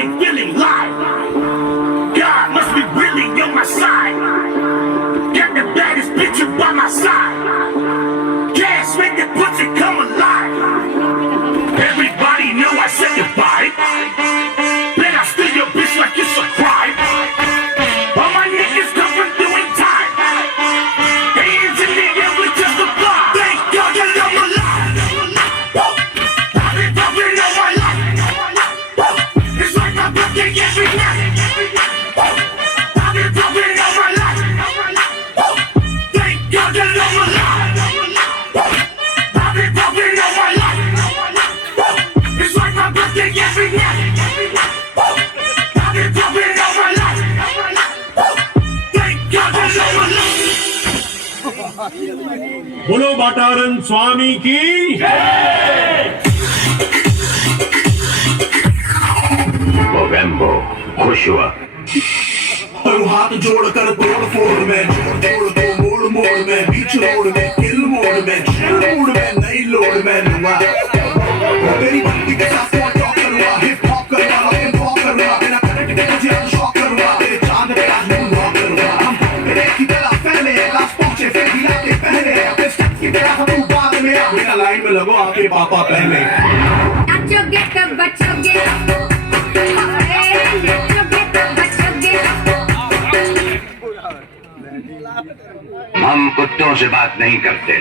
really feeling live. God must be really on my side. Got the baddest bitch by my side. Gas make the pussy come alive. Everybody know I set the vibe. Bet I steal your bitch like it's a crime. All my niggas come from doing time. Hands in the air, we justify. Thank God that I'm alive. I've been bumping all my life. It's like my birthday every night. I've been bumping all my life. Thank God that I'm alive. I've been bumping all my life. It's like my birthday every night. I've been bumping all my life. Thank God that I'm alive. बोलो बाटारन स्वामी की मोगेम्बो खुश हुआ हाथ जोड़ कर तोड़ फोड़ में जोड़ दो मोड़ मोड़ में बीच रोड में किल मोड़ में चिल मोड में नई लोड में लूंगा तेरी बंदी के साथ कौन टॉक करूंगा हिप हॉप करूंगा हिप हॉप करूंगा बिना करंट के तुझे शॉक करूंगा तेरे चांद पे आज मून रॉक करूंगा हम तेरे की तरह पहले लास्ट पहुंचे फिर गिराते पहले अपने स्टेप की तरह हम बाद में बिना लाइन में लगो आपके पापा पहले नाचोगे तब बचोगे नाचोगे तब बचोगे हम कुत्तों से बात नहीं करते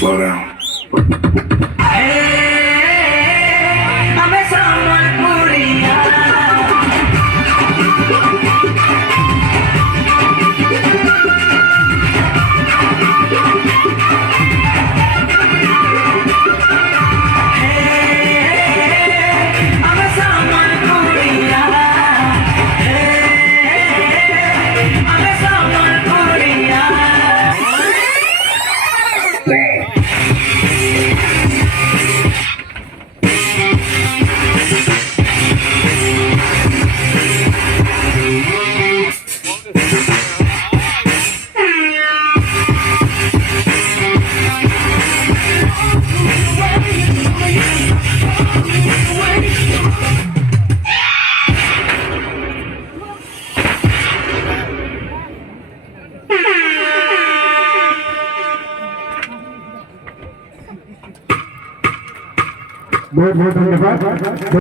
Slow down. बहुत बहुत धन्यवाद।